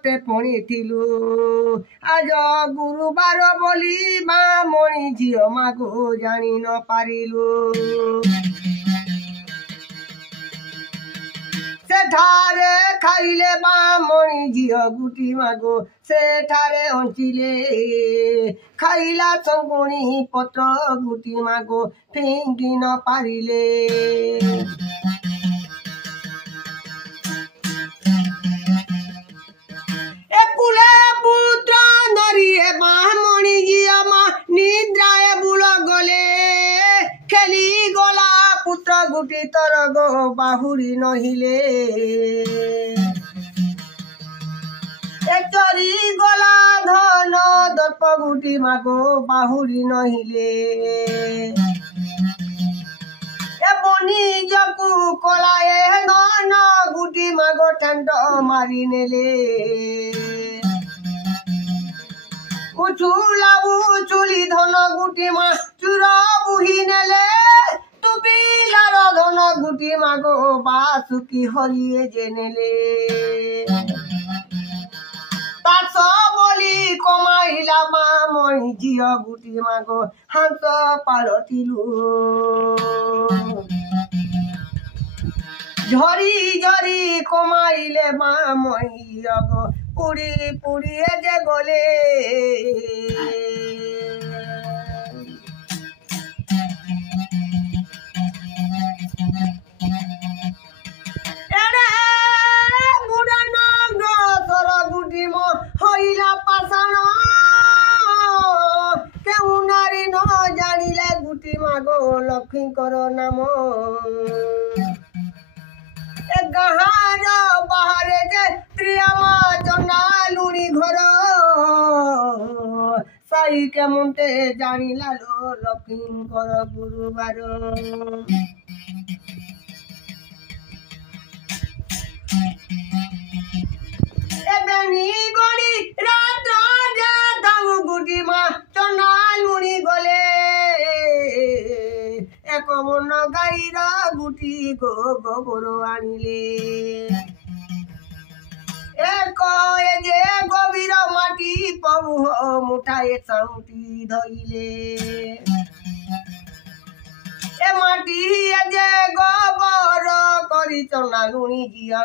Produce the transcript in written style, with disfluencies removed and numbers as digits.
ମତେ ପଣିଥିଲୁ ଆଜ ଗୁରୁବାର ବୋଲି ମା ମଣି ଝିଅ ମାଗୋ ଜାଣି ନ ପାରିଲୁ ସେଠାରେ ଖାଇଲେ ମା ମଣି ଝିଅ ଗୁଟି ମାଗୋ ସେଠାରେ ଅଞ୍ଚିଲେ ଖାଇଲା ଶଙ୍କୁଣି ପତ୍ର ଗୁଟି ମାଗୋ ଫିଙ୍ଗି ନ ପାରିଲେ ଏକୁଲେ ପୁତ୍ର ଧରିଏ ମା ମଣି ଝିଅ ମା ନିଦ୍ରାଏ ବୁଳ ଗଲେ ଖେଳି ଗଲା ପୁତ୍ର ଗୁଟି ତର ଗো ବାହୁରି ନହିଲେ ଚରି ଗଲା ଧନ ଦର୍ପ ଗୁଟି ମାଗୋ ବାହୁରି ନହିଲେ ବଣିଜକୁ କଳାଏ ଧନ ଗୁଟି ମାଗୋ ଠେଣ୍ଡ ମାରି ନେଲେ ଉଛୁଲା ଉଛୁଲି ଧନ ଗୁଟି ମା ଚୁର ବୁହି ନେଲେ ତୁ ପିଲାର ଧନ ଗୁଟି ମାଗୋ ବାସୁକି ହରିଏ ଯେ ନେଲେ ତାସ ବୋଲି କମାଇଲା ମା ମଣି ଝିଅ ଗୁଟି ମାଗୋ ହାତ ପାଳଟିଲୁ ঝরি ঝরি কমাইলে মা মଣି ঝিଅ পুড়ি পুড়িয়ে যে গলে হইলা পাষাণ কেউ নারী ন জানিলে গুটি মাগো লক্ষ্মীঙ্কর নাম গাহার বাহারে যে ত্রিয়ামা জনা লুড়ি ঘর সাই কেমনতে জানিলা লো লক্ষ্মীঙ্কর গুরুবার গড়ি রাত্র যে দামু গুটি মা চনা লুড়ি গলে এক মন গাইর গুটি গো গোবর আনিলে এক এ যে গভীর মাটি প্রভু মুঠায়ে সাউটি ধইলে এ মাটি এ যে গোবর করি চনা লুড়ি ঝিଅ